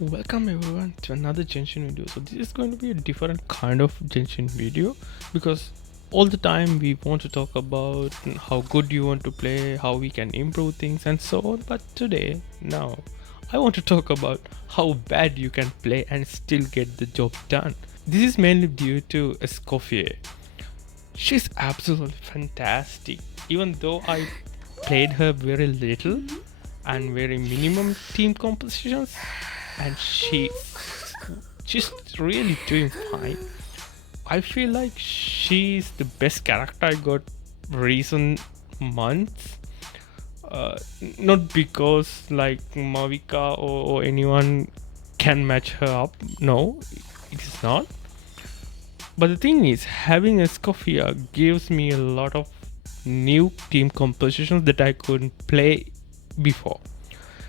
Welcome everyone to another Genshin video. So this is going to be a different kind of Genshin video because all the time we want to talk about how good you want to play, how we can improve things and so on. But today, now, I want to talk about how bad you can play and still get the job done. This is mainly due to Escoffier. She's absolutely fantastic. Even though I played her very little and very minimum team compositions, and she's really doing fine. I feel like she's the best character I got recent months. Not because like Mavika or anyone can match her up. No, it is not. But the thing is, having Escoffier gives me a lot of new team compositions that I couldn't play before.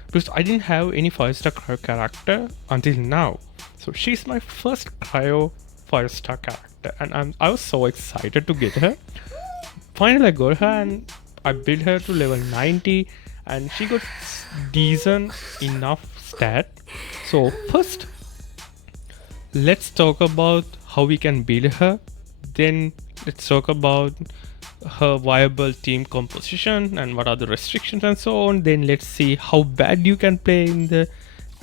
Because I didn't have any 5-star cryo character until now. So she's my first cryo 5-star character and I was so excited to get her. Finally I got her and I built her to level 90 and she got decent enough stat. So first, let's talk about how we can build her. Then let's talk about her viable team composition and what are the restrictions and so on. Then let's see how bad you can play in the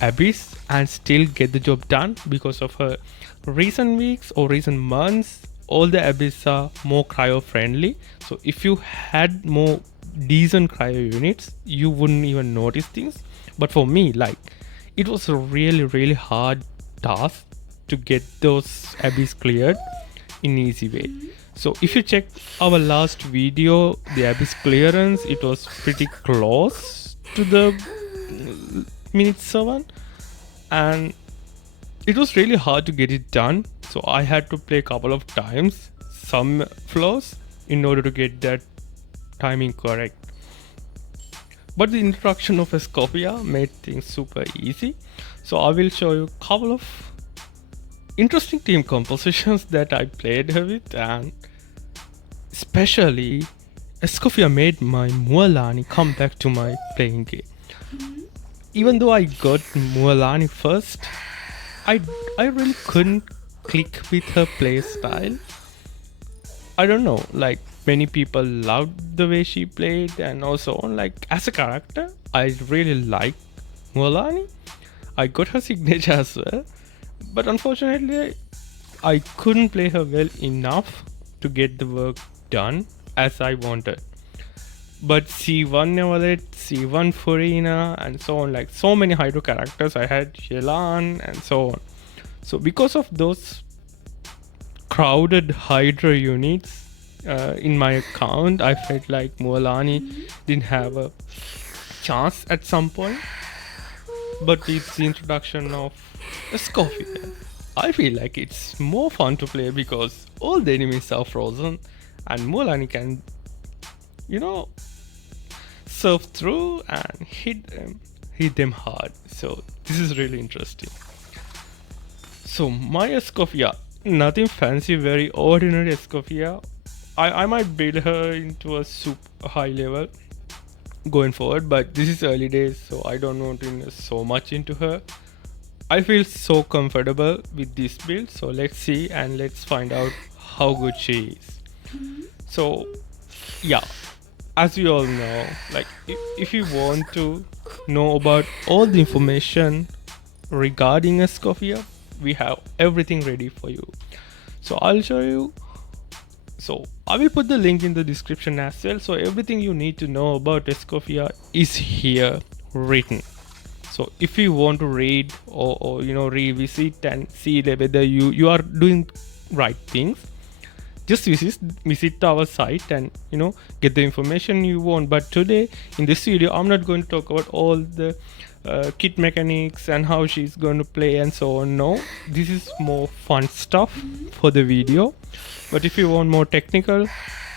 Abyss and still get the job done. Because of her recent weeks or recent months, all the Abyss are more cryo friendly. So if you had more decent cryo units, you wouldn't even notice things. But for me, like, it was a really hard task to get those Abyss cleared in easy way. So if you check our last video, the Abyss clearance, it was pretty close to the minute 7 and it was really hard to get it done. So I had to play a couple of times, some floors, in order to get that timing correct. But the introduction of Escoffier made things super easy. So I will show you a couple of interesting team compositions that I played her with, and especially Escoffier made my Mualani come back to my playing game. Even though I got Mualani first, I really couldn't click with her play style. I don't know, like many people loved the way she played and also on, like as a character, I really like Mualani. I got her signature as well. But unfortunately, I couldn't play her well enough to get the work done as I wanted. But C1 Nevalet, C1 Furina, and so on, like so many Hydro characters, I had Yelan and so on. So because of those crowded Hydra units in my account, I felt like Mualani didn't have a chance at some point. But with the introduction of Escoffier, I feel like it's more fun to play because all the enemies are frozen and Mualani can, surf through and hit them hard. So this is really interesting. So my Escoffier, nothing fancy, very ordinary Escoffier. I might build her into a super high level going forward, but this is early days, so I don't want to invest so much into her. I feel so comfortable with this build, so let's see and let's find out how good she is. So yeah, as we all know, like if you want to know about all the information regarding Escoffier, we have everything ready for you. So I'll show you. So I will put the link in the description as well. So everything you need to know about Escoffier is here written. So if you want to read or revisit and see whether you are doing right things, just visit our site and get the information you want. But today in this video, I'm not going to talk about all the kit mechanics and how she's going to play and so on. No, this is more fun stuff for the video. But if you want more technical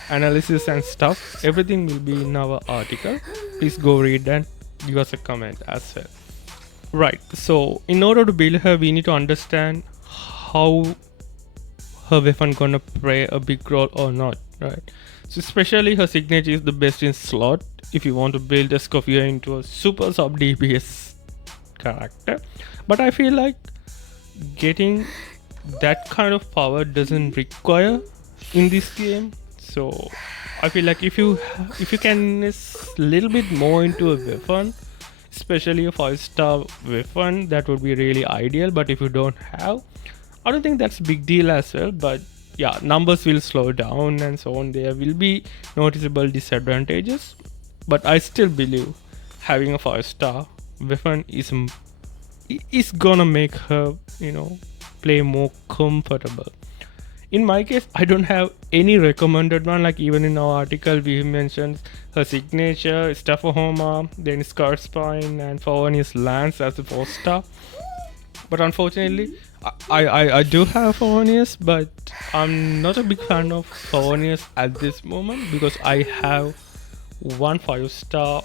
analysis and stuff, everything will be in our article. Please go read and give us a comment as well. Right, so in order to build her, we need to understand how her weapon gonna play a big role or not, right? So especially her signature is the best in slot if you want to build Escoffier into a super sub DPS character, but I feel like getting that kind of power doesn't require in this game. So I feel like if you can little bit more into a weapon, especially a 5-star weapon, that would be really ideal. But if you don't have, I don't think that's a big deal as well. But yeah, numbers will slow down and so on. There will be noticeable disadvantages, but I still believe having a 5-star weapon is gonna make her, play more comfortable. In my case, I don't have any recommended one. Like even in our article, we mentioned her signature, Stafahoma, then Scar Spine, and Favonius Lance as a 4-star. But unfortunately, I do have Favonius, but I'm not a big fan of Favonius at this moment because I have one 5-star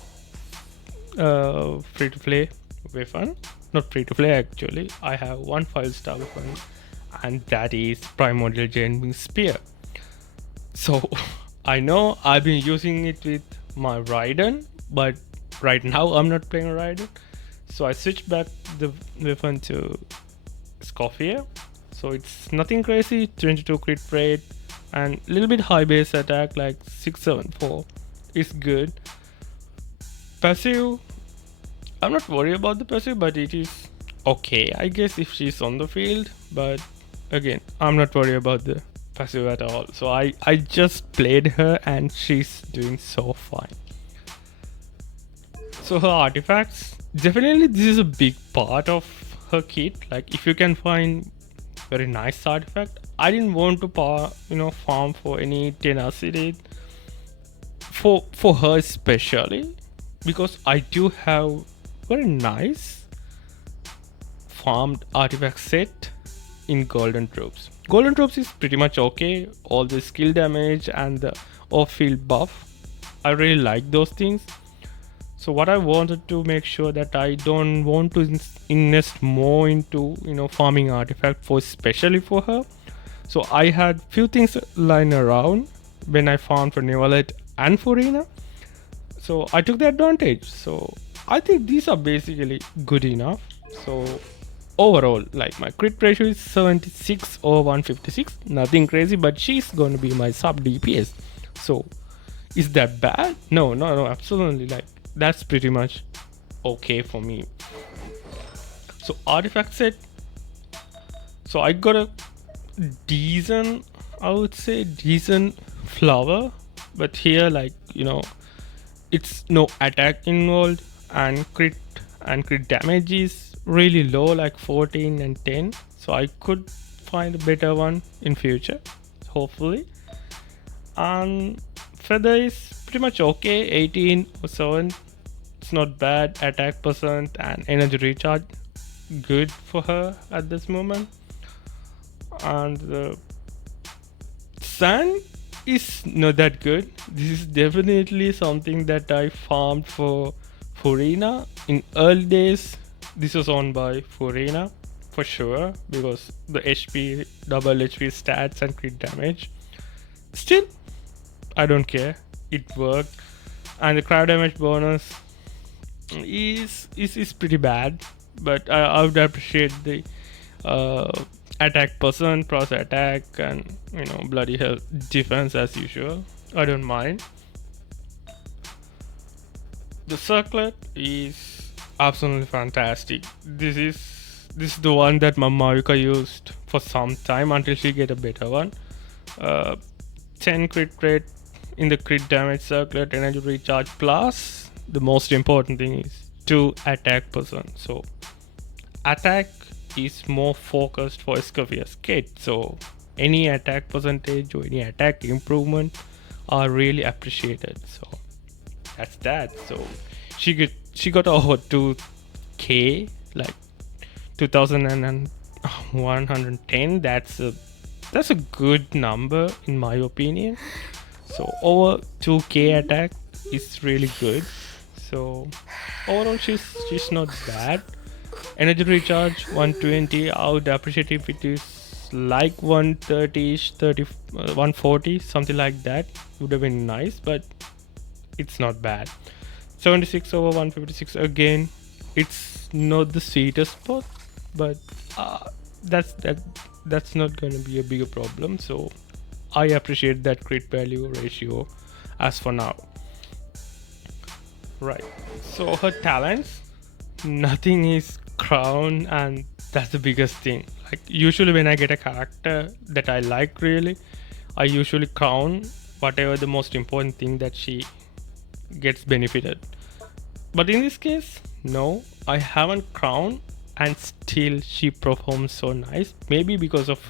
free to play weapon. Not free to play actually. I have one 5-star weapon, and that is Primordial Giant Spear. So I know I've been using it with my Raiden, but right now I'm not playing Raiden. So I switched back the weapon to Escoffier. So it's nothing crazy, 22 crit rate and a little bit high base attack like 674. It's good. Passive, I'm not worried about the passive, but it is okay, I guess, if she's on the field. But again, I'm not worried about the passive at all. So I just played her and she's doing so fine. So her artifacts, definitely this is a big part of her kit. Like if you can find very nice artifact, I didn't want to farm for any tenacity for her especially, because I do have very nice farmed artifact set in Golden Troops. Golden Troops is pretty much okay. All the skill damage and the off-field buff, I really like those things. So what I wanted to make sure that I don't want to invest more into farming artifact for especially for her. So I had few things lying around when I farmed for Nevalet and for Rina. So I took the advantage. So I think these are basically good enough. So overall, like my crit ratio is 76 or 156, nothing crazy, but she's going to be my sub DPS. So is that bad? No, absolutely. Like that's pretty much okay for me. So artifact set, so I got a decent, I would say decent flower, but here it's no attack involved, and crit damage is really low, like 14 and 10. So I could find a better one in future, hopefully. And feather is pretty much okay, 18 or 7. It's not bad. Attack percent and energy recharge, good for her at this moment. And the sand is not that good. This is definitely something that I farmed for Furina in early days. This was owned by Furina for sure, because the HP, double HP stats and crit damage. Still, I don't care. It worked, and the crowd damage bonus is pretty bad. But I would appreciate the attack percent, cross attack, and bloody hell defense as usual. I don't mind. The circlet is absolutely fantastic. This is the one that my Marika used for some time until she get a better one. 10 crit rate in the crit damage circlet, energy recharge, plus the most important thing is 2 attack percent. So attack is more focused for Escoffier's kit. So any attack percentage or any attack improvement are really appreciated. So that's that. So she got over 2k, like 2110. That's a good number in my opinion. So over 2k attack is really good. So overall she's not bad. Energy recharge 120. I would appreciate if it is like 130ish, 140, something like that would have been nice, but it's not bad. 76 over 156, again, it's not the sweetest spot, but that's that that's not going to be a bigger problem. So I appreciate that crit value ratio as for now. Right. So her talents, nothing is crown, and that's the biggest thing. Like usually when I get a character that I like really, I usually crown whatever the most important thing that she gets benefited. But in this case, no, I haven't crowned, and still she performs so nice. Maybe because of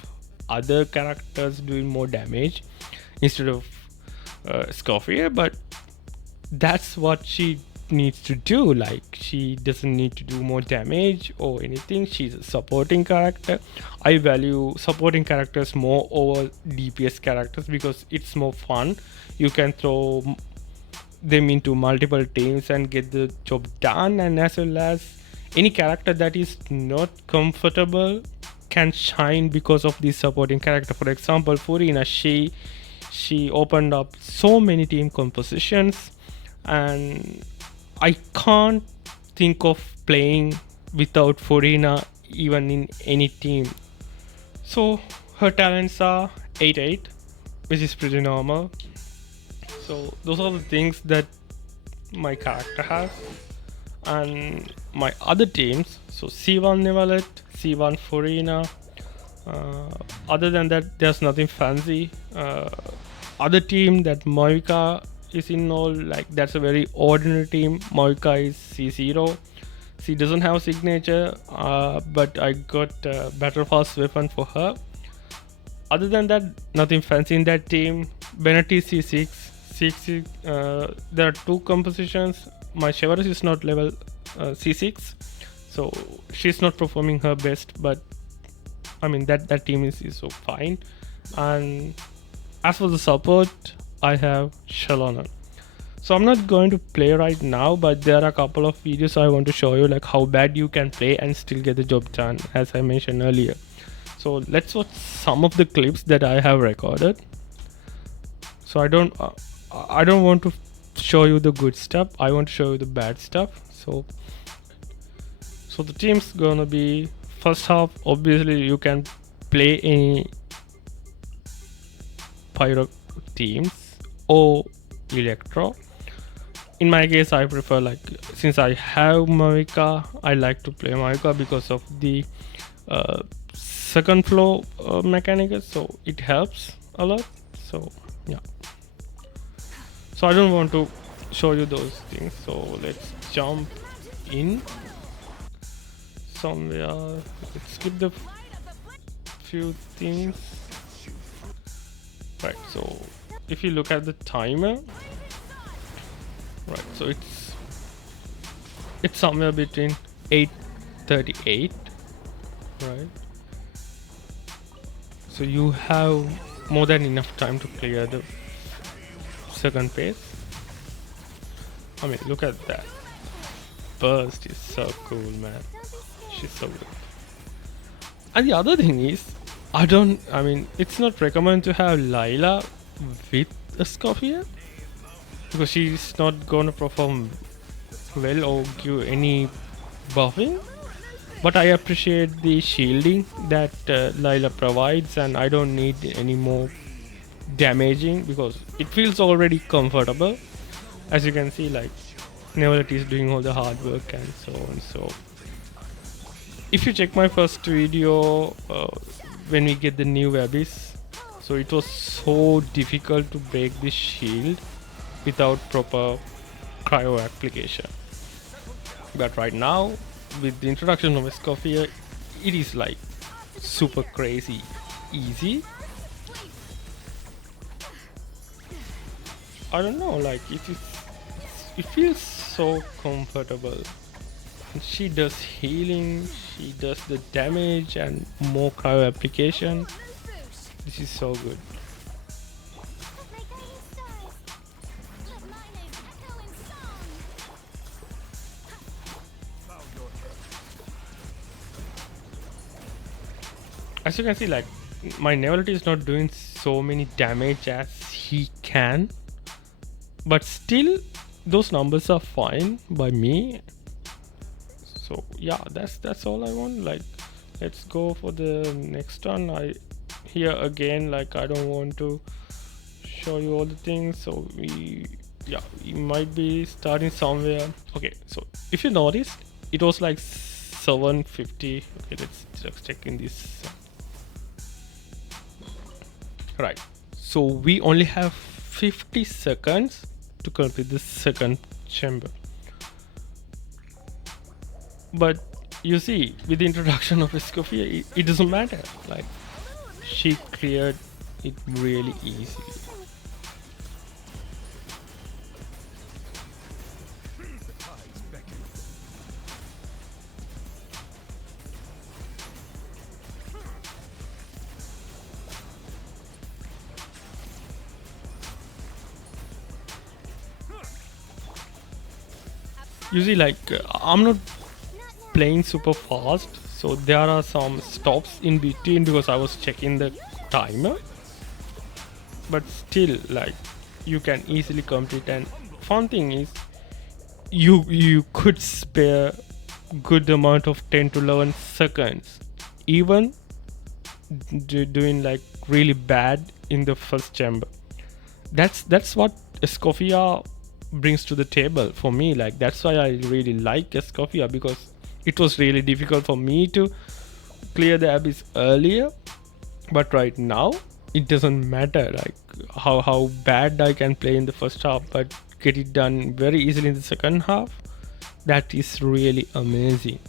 other characters doing more damage instead of Escoffier, but that's what she needs to do. Like she doesn't need to do more damage or anything. She's a supporting character. I value supporting characters more over DPS characters because it's more fun. You can throw them into multiple teams and get the job done, and as well as any character that is not comfortable can shine because of this supporting character. For example, Furina, she opened up so many team compositions, and I can't think of playing without Furina even in any team. So her talents are 8-8, which is pretty normal. So those are the things that my character has. And my other teams, so C1 Nevalet, C1 Furina, other than that there's nothing fancy. Other team that Moika is in, all like that's a very ordinary team. Moika is C0. She doesn't have signature, but I got battle fast weapon for her. Other than that, nothing fancy in that team. Bennett is C6. There are two compositions. My Chevrus is not level C6, so she's not performing her best, but I mean that team is so fine. And as for the support, I have Shalona. So I'm not going to play right now, but there are a couple of videos I want to show you, like how bad you can play and still get the job done, as I mentioned earlier. So let's watch some of the clips that I have recorded. So I don't want to show you the good stuff, I want to show you the bad stuff. So the team's gonna be, first half obviously you can play any pyro teams or electro. In my case I prefer, like since I have Moika, I like to play Moika because of the second floor mechanic, so it helps a lot. So yeah, so I don't want to show you those things, so let's jump in somewhere. Let's skip the few things. Right, so if you look at the timer, right, so it's somewhere between 8:38, right? So you have more than enough time to clear the second phase. I mean, look at that burst, is so cool, man. She's so good. And the other thing is, I mean it's not recommended to have Layla with Escoffier because she's not gonna perform well or give any buffing. But I appreciate the shielding that Layla provides, and I don't need any more damaging because it feels already comfortable. As you can see, like Nevalet is doing all the hard work and so on. So if you check my first video when we get the new Abyss, so it was so difficult to break this shield without proper cryo application. But right now, with the introduction of Escoffier, it is like super crazy easy. I don't know, like it feels so comfortable. And she does healing, she does the damage and more cryo application. This is so good. As you can see, like my Nevalet is not doing so many damage as he can, but still those numbers are fine by me. So yeah, that's all I want. Like, let's go for the next one. I here again, like, I don't want to show you all the things, so we might be starting somewhere. Okay, so if you notice, it was like 750. Okay, let's just check in this. Right, so we only have 50 seconds to complete the second chamber. But you see, with the introduction of Escoffier, it doesn't matter. Like, she cleared it really easily. You see, like, I'm not playing super fast, so there are some stops in between because I was checking the timer. But still, like, you can easily complete. And fun thing is, you could spare good amount of 10 to 11 seconds, even doing like really bad in the first chamber. That's what Escoffier brings to the table for me. Like, that's why I really like Escoffier, because it was really difficult for me to clear the abyss earlier, but right now it doesn't matter, like, how bad I can play in the first half but get it done very easily in the second half. That is really amazing.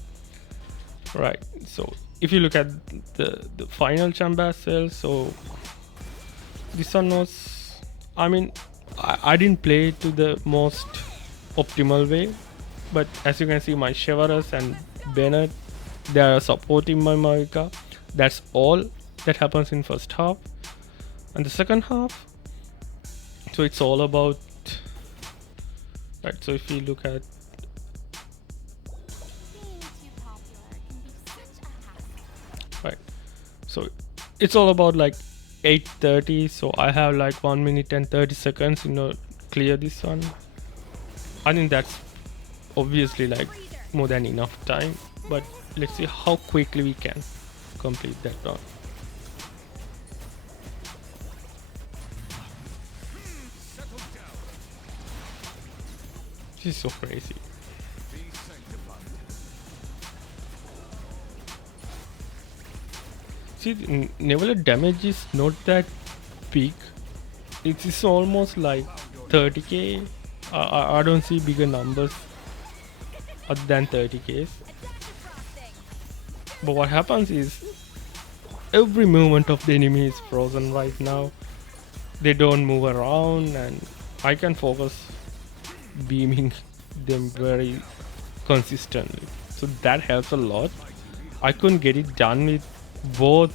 Right, so if you look at the final chamber cell, so this one was, I mean, I didn't play to the most optimal way, but as you can see, my Chevarus and Bennett, they are supporting my Marika. That's all that happens in first half. And the second half, so it's all about, right, so if you look at, right, so it's all about like 8:30, so I have like 1 minute and 30 seconds, clear this one. I think that's obviously like more than enough time, but let's see how quickly we can complete that run. This is so crazy. See, Nevala damage is not that big. It's almost like 30k. I don't see bigger numbers other than 30k. But what happens is, every movement of the enemy is frozen right now. They don't move around, and I can focus beaming them very consistently. So that helps a lot. I couldn't get it done with both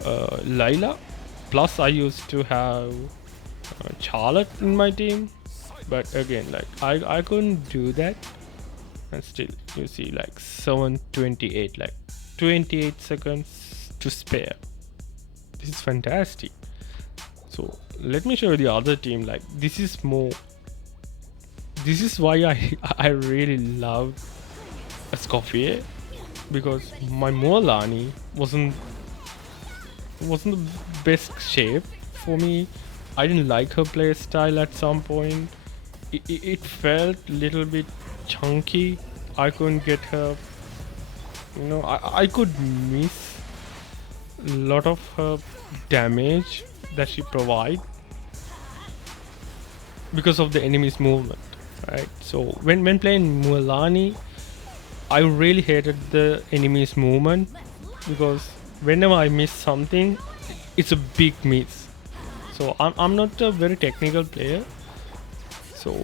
Layla, plus I used to have Charlotte in my team, but again, like, I couldn't do that. And still, you see, like 728, like 28 seconds to spare. This is fantastic. So let me show you the other team. Like, this is why I really love Escoffier, because my Mualani wasn't the best shape for me. I didn't like her play style at some point. It felt a little bit chunky. I couldn't get her, I could miss a lot of her damage that she provide because of the enemy's movement, right? So when playing Mualani, I really hated the enemy's movement, because whenever I miss something, it's a big miss. So I'm not a very technical player, so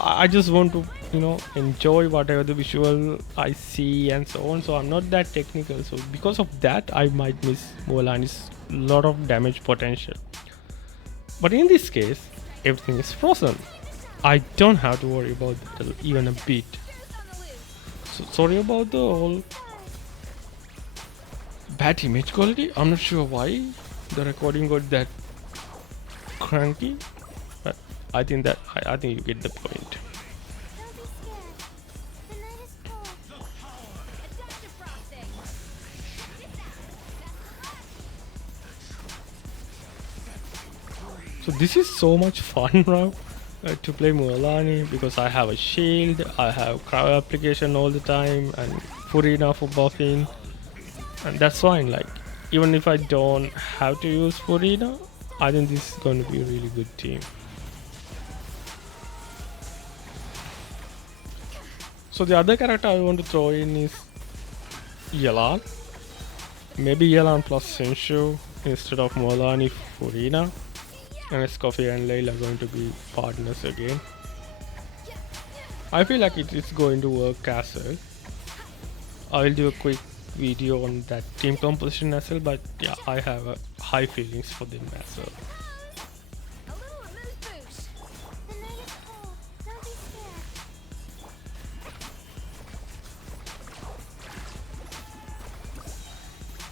I just want to enjoy whatever the visual I see and so on. So I'm not that technical, so because of that I might miss Mualani's lot of damage potential. But in this case, everything is frozen. I don't have to worry about that even a bit. So sorry about the whole bad image quality. I'm not sure why the recording got that cranky, but I think you get the point. So this is so much fun now to play Mualani because I have a shield, I have crowd application all the time, and Furina for buffing, and that's fine. Like even if I don't have to use Furina, I think this is going to be a really good team. So the other character I want to throw in is Yelan. Maybe Yelan plus Senshu instead of Mualani Furina. And Escoffier and Layla are going to be partners again. I feel like it is going to work as well. I will do a quick video on that team composition as well, but yeah, I have high feelings for them as well.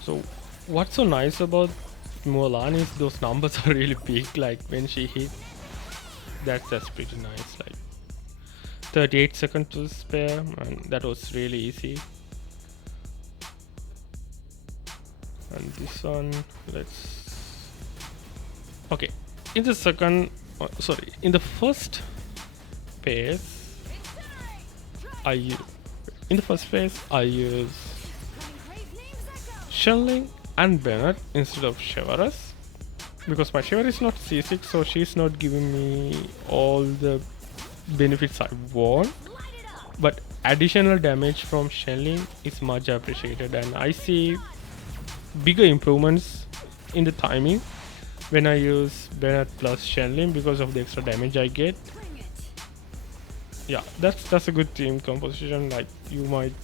So what's so nice about Mualani is those numbers are really big. Like when she hit, that's pretty nice. Like 38 seconds to spare, and that was really easy. And this one, okay, in the in the first phase I use Shelling and Bennett instead of Chevarus because my Chevarus is not C6, so she's not giving me all the benefits I want, but additional damage from Shelling is much appreciated, and I see bigger improvements in the timing when I use Bennett plus Shelling because of the extra damage I get. Yeah, that's a good team composition. Like you might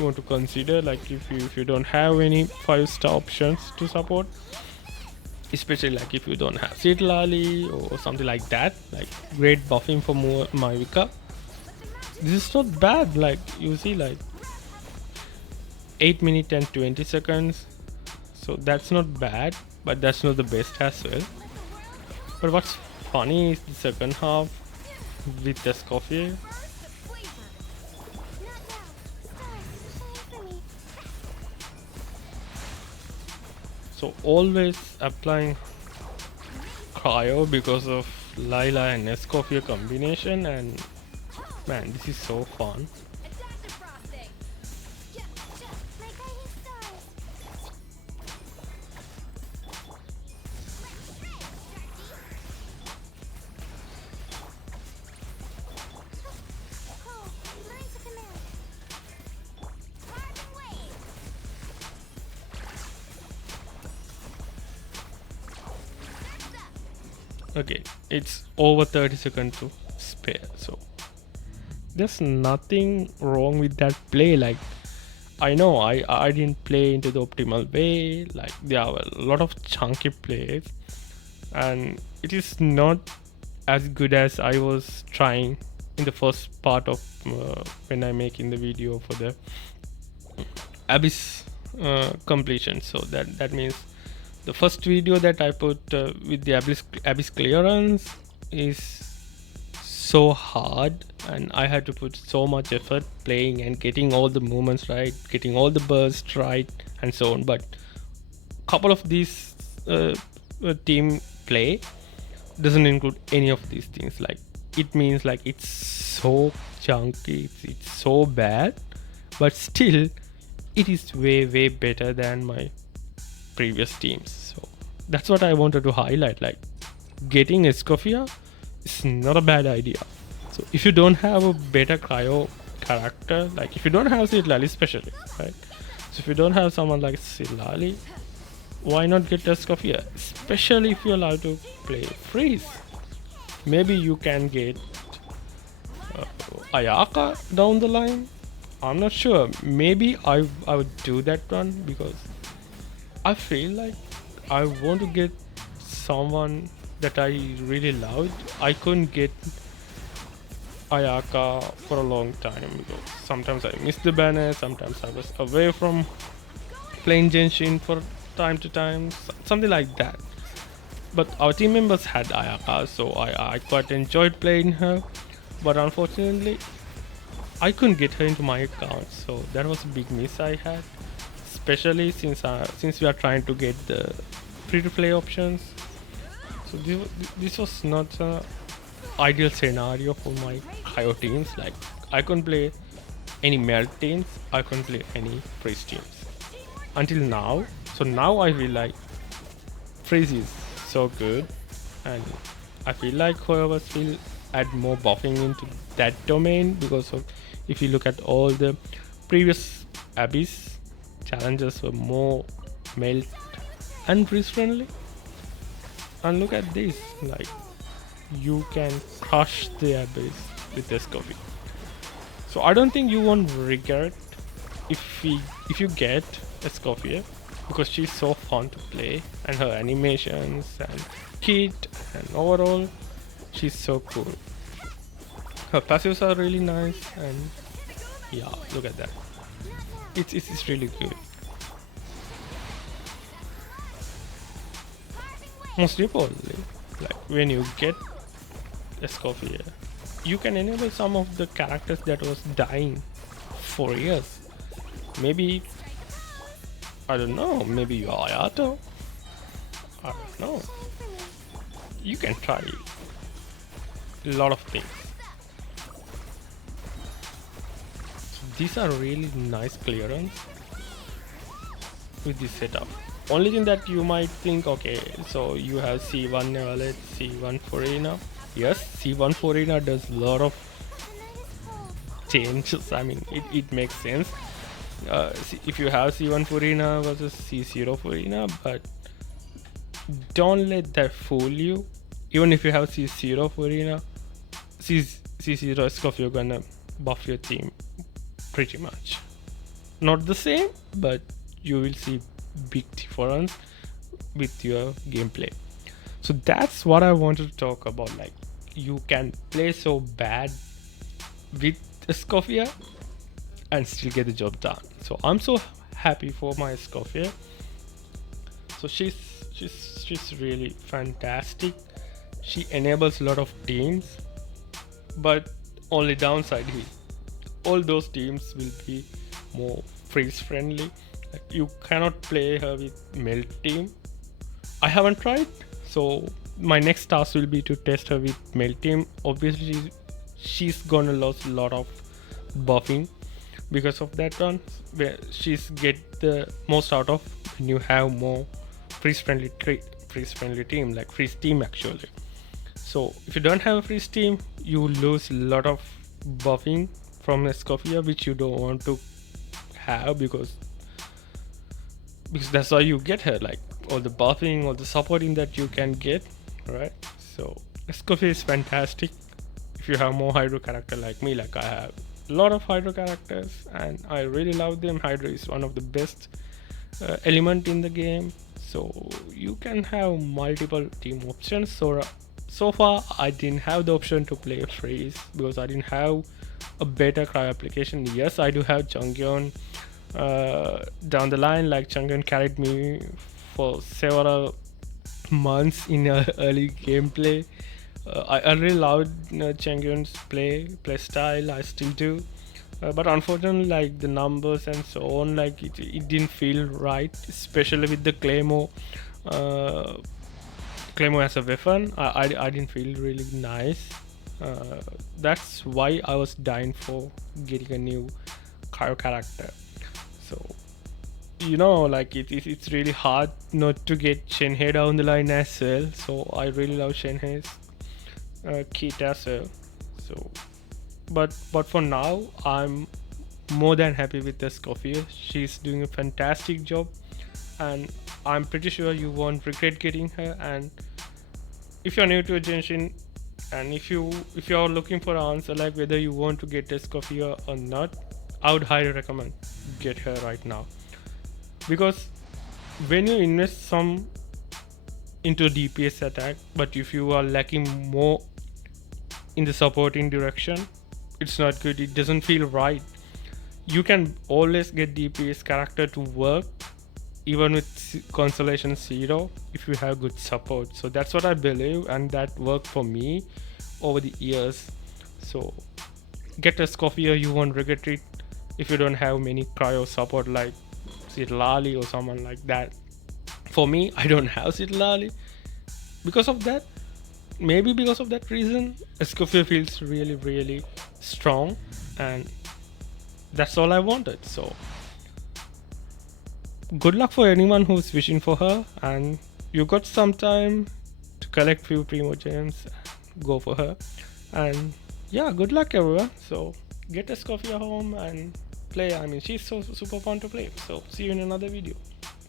want to consider, like if you don't have any 5-star options to support, especially like if you don't have Sitlali or something like that, like great buffing for more Maivika. This is not bad. Like you see, like 8 minutes and 20 seconds, so that's not bad, but that's not the best as well. But what's funny is the second half with the Escoffier. So always applying cryo because of Layla and Escoffier combination, and man, this is so fun. Okay, it's over 30 seconds to spare, so there's nothing wrong with that play. Like I know I didn't play into the optimal way, like there are a lot of chunky plays and it is not as good as I was trying in the first part of when I making the video for the Abyss completion. So that means the first video that I put with the Abyss clearance is so hard, and I had to put so much effort playing and getting all the movements right, getting all the bursts right, and so on. But couple of these team play doesn't include any of these things. Like it means like it's so chunky, it's so bad, but still it is way better than my previous teams. So that's what I wanted to highlight. Like getting Escoffier is not a bad idea. So if you don't have a better cryo character, like if you don't have Sitlali especially, right? So if you don't have someone like Sitlali, why not get Escoffier? Especially if you're allowed to play freeze. Maybe you can get Ayaka down the line. I'm not sure. Maybe I would do that one because I feel like I want to get someone that I really loved. I couldn't get Ayaka for a long time because sometimes I missed the banner, sometimes I was away from playing Genshin for time to time, something like that. But our team members had Ayaka, so I quite enjoyed playing her. But unfortunately, I couldn't get her into my account, so that was a big miss I had. Especially since we are trying to get the free-to-play options. So this was not a ideal scenario for my cryo teams. Like I couldn't play any melt teams, I couldn't play any freeze teams until now. So now I feel like freeze is so good, and I feel like whoever will add more buffing into that domain, because of, if you look at all the previous abyss challenges were more melt and freeze friendly, and look at this, like you can crush the abyss with Escoffier. So I don't think you won't regret if you get Escoffier, because she's so fun to play, and her animations and kit and overall she's so cool. Her passives are really nice, and yeah, look at that. It's really good. Most importantly, like when you get Escoffier, you can enable some of the characters that was dying for years. Maybe, I don't know, maybe you are Ayato. I don't know. You can try a lot of things. So these are really nice clearance with this setup. Only thing that you might think, okay, so you have C1 Nevalet, C1 Forina. Yes, C1 Forina does a lot of changes. I mean, it makes sense. If you have C1 Forina versus C0 Forina, but don't let that fool you. Even if you have C0 Forina, C0 Escoffier, you're gonna buff your team pretty much. Not the same, but you will see big difference with your gameplay. So that's what I wanted to talk about. Like, you can play so bad with Escoffier and still get the job done. So I'm so happy for my Escoffier. So she's really fantastic. She enables a lot of teams, but only downside is all those teams will be more freeze friendly. Like, you cannot play her with melt team. I haven't tried, so my next task will be to test her with melt team. Obviously she's gonna lose a lot of buffing because of that one, where she's get the most out of when you have more freeze friendly team, like freeze team actually. So if you don't have a freeze team, you lose a lot of buffing from Escoffier, which you don't want to have, because that's why you get her, like all the buffing, all the supporting that you can get, right? So Escoffier is fantastic if you have more Hydro character like me. Like, I have a lot of Hydro characters and I really love them. Hydro is one of the best element in the game, so you can have multiple team options. So far I didn't have the option to play freeze because I didn't have a better cry application. Yes, I do have Changyeon down the line. Like, Changyeon carried me for several months in early gameplay. I really loved Changyeon's play style. I still do, but unfortunately, like, the numbers and so on, like it didn't feel right, especially with the Claymore as a weapon. I didn't feel really nice. That's why I was dying for getting a new Cryo character. So, like, it's really hard not to get Shenhei down the line as well. So I really love Shenhei's kit as well. So, but for now, I'm more than happy with the Escoffier. She's doing a fantastic job, and I'm pretty sure you won't regret getting her. And if you're new to a Genshin, and if you're looking for an answer, like whether you want to get Escoffier or not, I would highly recommend get her right now, because when you invest some into DPS attack, but if you are lacking more in the supporting direction, it's not good. It doesn't feel right. You can always get DPS character to work even with Constellation 0 if you have good support. So that's what I believe, and that worked for me over the years. So get a Escoffier, you won't regret it. If you don't have many cryo support like Citlali or someone like that. For me, I don't have Citlali, because of that, maybe because of that reason, Escoffier feels really, really strong, and that's all I wanted. So good luck for anyone who's wishing for her, and you got some time to collect few primo gems, go for her. And yeah, good luck everyone. So get Escoffier home and play. I mean, she's so super fun to play. So see you in another video.